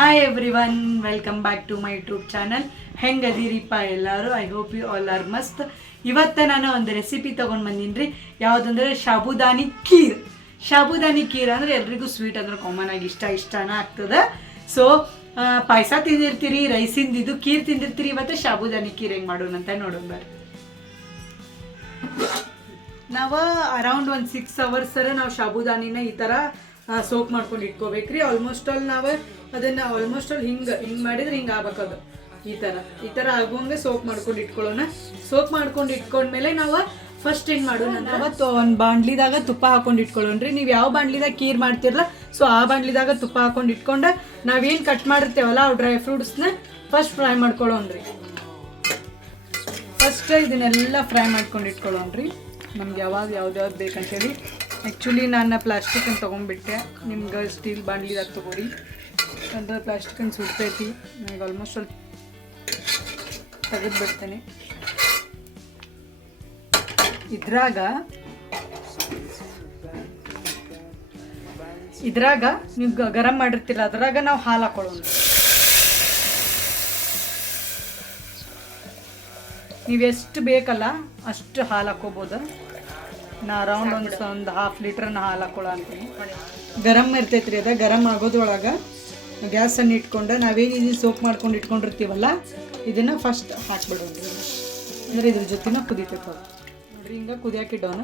Hi everyone welcome back to my YouTube channel ಹೆಂಗದಿರಿಪ್ಪ ಎಲ್ಲರೂ? I hope you all are ಮಸ್ತ್ ಇವತ್ತು ನಾನು ಒಂದು ರೆಸಿಪಿ ತೊಗೊಂಡು ಬಂದೀನಿ ರೀ ಯಾವುದಂದ್ರೆ ಶಾಬುದಾನಿ ಖೀರ್. ಶಾಬುದಾನಿ ಖೀರ್ ಅಂದರೆ ಎಲ್ರಿಗೂ ಸ್ವೀಟ್ ಅಂದ್ರೆ ಕಾಮನ್ ಆಗಿ ಇಷ್ಟ, ಇಷ್ಟನ ಆಗ್ತದೆ. ಸೊ ಪಾಯಸ ತಿಂದಿರ್ತೀರಿ ರೈಸಿಂದ ಇದು ಖೀರ್ ತಿಂದಿರ್ತೀರಿ, ಇವತ್ತು ಶಾಬುದಾನಿ ಖೀರ್ ಹೆಂಗೆ ಮಾಡೋಣ ಅಂತ ನೋಡೋಣ ಬರ್ರಿ ನಾವು ಅರೌಂಡ್ ಒಂದು ಸಿಕ್ಸ್ ಅವರ್ಸರ ನಾವು ಶಾಬುದಾನಿನ ಈ ಥರ ಸೋಪ್ ಮಾಡ್ಕೊಂಡು ಇಟ್ಕೋಬೇಕ್ರಿ. ಆಲ್ಮೋಸ್ಟ್ ಆಲ್ ನಾವು ಅದನ್ನು ಆಲ್ಮೋಸ್ಟ್ ಆಲ್ ಹಿಂಗೆ ಹಿಂಗೆ ಮಾಡಿದ್ರೆ ಹಿಂಗೆ ಆಗ್ಬೇಕದು. ಈ ಥರ ಈ ಥರ ಆಗುವಂಗೆ ಸೋಕ್ ಮಾಡ್ಕೊಂಡು ಇಟ್ಕೊಳ್ಳೋಣ. ಸೋಕ್ ಮಾಡ್ಕೊಂಡು ಇಟ್ಕೊಂಡ್ಮೇಲೆ ನಾವು ಫಸ್ಟ್ ಏನು ಮಾಡೋಣ ಅವತ್ತು ಒಂದು ಬಾಂಡ್ಲಿದಾಗ ತುಪ್ಪ ಹಾಕೊಂಡು ಇಟ್ಕೊಳ್ಳೋಣ್ರಿ. ನೀವು ಯಾವ ಬಾಂಡ್ಲಿದಾಗ ಕೀರ್ ಮಾಡ್ತಿರಲ್ಲ, ಸೊ ಆ ಬಾಂಡ್ಲಿದಾಗ ತುಪ್ಪ ಹಾಕೊಂಡು ಇಟ್ಕೊಂಡು ನಾವೇನು ಕಟ್ ಮಾಡಿರ್ತೇವಲ್ಲ ಆ ಡ್ರೈ ಫ್ರೂಟ್ಸ್ನ ಫಸ್ಟ್ ಫ್ರೈ ಮಾಡ್ಕೊಳ್ಳೋಣ್ರಿ. ಫಸ್ಟ್ ಇದನ್ನೆಲ್ಲ ಫ್ರೈ ಮಾಡ್ಕೊಂಡು ಇಟ್ಕೊಳ್ಳೋಣ್ರಿ. ನಮ್ಗೆ ಯಾವಾಗ ಯಾವ್ದು ಯಾವ್ದು ಬೇಕಂತೇಳಿ. ಆ್ಯಕ್ಚುಲಿ ನಾನು ಪ್ಲಾಸ್ಟಿಕನ್ನು ತೊಗೊಂಡ್ಬಿಟ್ಟೆ. ನಿಮ್ಗೆ ಸ್ಟೀಲ್ ಬಾಂಡ್ಲಿದಾಗ ತೊಗೊರಿ. ಅಂದ್ರೆ ಪ್ಲಾಸ್ಟಿಕನ್ನು ಸುಡ್ತೈತಿ ನನಗೆ ಆಲ್ಮೋಸ್ಟ್ ಅಲ್ಲಿ ತೆಗೆದು ಬಿಡ್ತೇನೆ ಇದ್ರಾಗ ಇದ್ರಾಗ ನೀವು ಗರಂ ಮಾಡಿರ್ತಿಲ್ಲ ಅದ್ರಾಗ ನಾವು ಹಾಲು ಹಾಕೊಳ್ಳೋಣ. ನೀವು ಎಷ್ಟು ಬೇಕಲ್ಲ ಅಷ್ಟು ಹಾಲು ಹಾಕೋಬೋದು ನಾ ಅರೌಂಡ್ ಒಂದು ಒಂದು ಹಾಫ್ ಲೀಟ್ರನ್ನ ಹಾಲು ಹಾಕೊಳ್ಳೋ ಅಂತೀನಿ. ಗರಮ್ ಇರ್ತೈತ್ರಿ ಅದ ಗರಮ್ ಆಗೋದ್ರೊಳಗೆ ಗ್ಯಾಸನ್ನು ಇಟ್ಕೊಂಡು ನಾವೇನು ಇದು ಸೋಪ್ ಮಾಡ್ಕೊಂಡು ಇಟ್ಕೊಂಡಿರ್ತೀವಲ್ಲ, ಇದನ್ನು ಫಸ್ಟ್ ಹಾಕ್ಬಿಡೋಣ. ಅಂದ್ರೆ ಇದ್ರ ಜೊತೆನ ಕುದಿತೈತೆ ನೋಡ್ರಿ, ಹಿಂಗೆ ಕುದಿಯಾಕಿಡೋಣ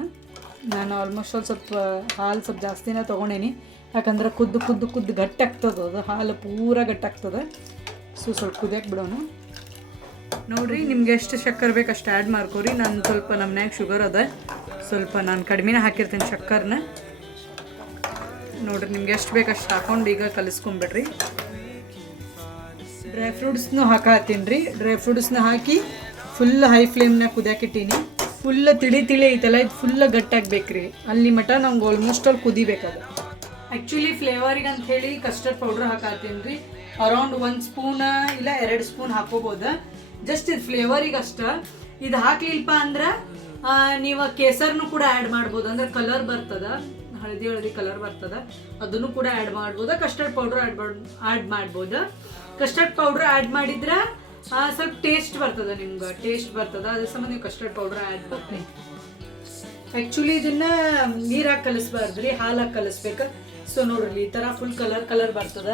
ನಾನು ಆಲ್ಮೋಸ್ಟ್ ಅಲ್ಲಿ ಸ್ವಲ್ಪ ಹಾಲು ಸ್ವಲ್ಪ ಜಾಸ್ತಿನೇ ತೊಗೊಂಡೇನಿ. ಯಾಕಂದ್ರೆ ಕುದ್ದು ಕುದ್ದು ಕುದ್ದು ಗಟ್ಟಿ ಆಗ್ತದ ಅದು, ಹಾಲು ಪೂರ ಗಟ್ಟಾಗ್ತದೆ ಸೊ ಸ್ವಲ್ಪ ಕುದಿಯಕ್ಕೆ ಬಿಡೋಣ. ನೋಡಿರಿ, ನಿಮ್ಗೆ ಎಷ್ಟು ಸಕ್ಕರೆ ಬೇಕು ಅಷ್ಟು ಆ್ಯಡ್ ಮಾಡ್ಕೊರಿ. ನಾನು ಸ್ವಲ್ಪ ನಮ್ಮ ಮನ್ಯಾಗ ಶುಗರ್ ಅದ. ಸ್ವಲ್ಪ ನಾನು ಕಡಿಮೆನೇ ಹಾಕಿರ್ತೀನಿ ಚಕ್ಕರ್ನ ನೋಡ್ರಿ, ನಿಮ್ಗೆ ಎಷ್ಟು ಬೇಕು ಅಷ್ಟು ಹಾಕೊಂಡು ಈಗ ಕಲಿಸ್ಕೊಂಬಿಡ್ರಿ. ಡ್ರೈ ಫ್ರೂಟ್ಸ್ನು ಹಾಕತ್ತೀನಿ ರೀ ಡ್ರೈ ಫ್ರೂಟ್ಸ್ನ ಹಾಕಿ ಫುಲ್ ಹೈ ಫ್ಲೇಮ್ನ ಕುದಿಯಾಕಿಟ್ಟೀನಿ. ಫುಲ್ ತಿಳಿ ತಿಳಿ ಐತಲ್ಲ, ಇದು ಫುಲ್ ಗಟ್ಟಾಗ್ಬೇಕ್ರಿ. ಅಲ್ಲಿ ಮಟ ನಮ್ಗೆ ಆಲ್ಮೋಸ್ಟ್ ಅಲ್ಲಿ ಕುದಿಬೇಕದು. ಆ್ಯಕ್ಚುಲಿ ಫ್ಲೇವರಿಗೆ ಅಂತ ಹೇಳಿ ಕಸ್ಟರ್ಡ್ ಪೌಡ್ರ್ ಹಾಕತ್ತೀನಿ ರೀ ಅರೌಂಡ್ ಒಂದು ಸ್ಪೂನ ಇಲ್ಲ ಎರಡು ಸ್ಪೂನ್ ಹಾಕೋಬೋದು. ಜಸ್ಟ್ ಇದು ಫ್ಲೇವರಿಗೆ ಅಷ್ಟ. ಇದು ಹಾಕ್ಲಿಲ್ಪ ಅಂದ್ರೆ ನೀವು ಕೇಸರ್ನು ಕೂಡ ಆ್ಯಡ್ ಮಾಡ್ಬೋದು. ಅಂದ್ರೆ ಕಲರ್ ಬರ್ತದ, ಹಳದಿ ಹಳದಿ ಕಲರ್ ಬರ್ತದ, ಅದನ್ನು ಕೂಡ ಆ್ಯಡ್ ಮಾಡ್ಬೋದು. ಕಸ್ಟರ್ಡ್ ಪೌಡ್ರ್ ಆ್ಯಡ್ ಮಾಡ್ ಆ್ಯಡ್ ಮಾಡ್ಬೋದು. ಕಸ್ಟರ್ಡ್ ಪೌಡ್ರ್ ಆ್ಯಡ್ ಮಾಡಿದ್ರೆ ಸ್ವಲ್ಪ ಟೇಸ್ಟ್ ಬರ್ತದ ನಿಮ್ಗೆ ಟೇಸ್ಟ್ ಬರ್ತದ. ಅದ್ರ ಸಂಬಂಧ ನೀವು ಕಸ್ಟರ್ಡ್ ಪೌಡ್ರ್ ಆ್ಯಡ್ ಬರ್ತೀನಿ ಆ್ಯಕ್ಚುಲಿ ಇದನ್ನ ನೀರಾಗಿ ಕಲಿಸ್ಬಾರ್ದ್ರಿ ಹಾಲಾಗಿ ಕಲಿಸ್ಬೇಕು. ಸೊ ನೋಡ್ರಿ, ಈ ಥರ ಫುಲ್ ಕಲರ್ ಕಲರ್ ಬರ್ತದ.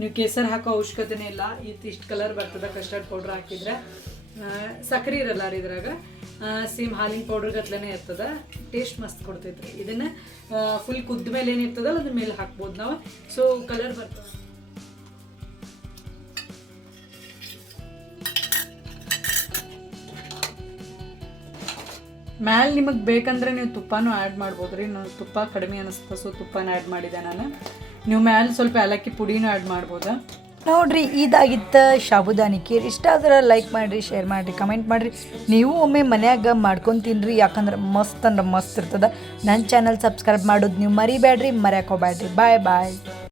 ನೀವು ಕೇಸರ್ ಹಾಕೋ ಅವಶ್ಯಕತೆನೇ ಇಲ್ಲ ಇಷ್ಟು ಕಲರ್ ಬರ್ತದ ಕಸ್ಟರ್ಡ್ ಪೌಡ್ರ್ ಹಾಕಿದ್ರೆ. ಸಕ್ಕರೆ ಇರಲ್ಲ ರೀ ಇದ್ರಾಗ. ಸೇಮ್ ಹಾಲಿನ ಪೌಡರ್ ಗತ್ಲನೇ ಇರ್ತದ. ಟೇಸ್ಟ್ ಮಸ್ತ್ ಕೊಡ್ತೈತ್ರಿ. ಇದನ್ನ ಫುಲ್ ಕುದ್ದ ಮೇಲೆ ಏನಿರ್ತದಲ್ಲ ಅದ್ರ ಮೇಲೆ ಹಾಕ್ಬೋದು ನಾವು. ಸೊ ಕಲರ್ ಬರ್ತದೆ. ಮ್ಯಾಲೆ ನಿಮಗೆ ಬೇಕಂದ್ರೆ ನೀವು ತುಪ್ಪನೂ ಆ್ಯಡ್ ಮಾಡ್ಬೋದು ರೀ ನಾನು ತುಪ್ಪ ಕಡಿಮೆ ಅನಿಸ್ತು ಸೊ ತುಪ್ಪನ ಆ್ಯಡ್ ಮಾಡಿದೆ ನಾನು. ನೀವು ಮ್ಯಾಲೆ ಸ್ವಲ್ಪ ಏಲಕ್ಕಿ ಪುಡಿನೂ ಆ್ಯಡ್ ಮಾಡ್ಬೋದಾ? ನೋಡ್ರಿ ಇದಾಗಿತ್ತು ಶಾಬುದಾನಿ ಕೇರ್ ಇಷ್ಟ ಆದ್ರೆ ಲೈಕ್ ಮಾಡಿರಿ ಶೇರ್ ಮಾಡಿರಿ ಕಮೆಂಟ್ ಮಾಡಿರಿ. ನೀವು ಒಮ್ಮೆ ಮನ್ಯಾಗ ಮಾಡ್ಕೊಂಡು ತಿನ್ರಿ ಯಾಕಂದ್ರೆ ಮಸ್ತ್ ಅಂದ್ರೆ ಮಸ್ತ್ ಇರ್ತದೆ. ನನ್ನ ಚಾನಲ್ ಸಬ್ಸ್ಕ್ರೈಬ್ ಮಾಡೋದು ನೀವು ಮರಿಬೇಡ್ರಿ ಮರ್ಯಾಕೋಬೇಡ್ರಿ ಬಾಯ್ ಬಾಯ್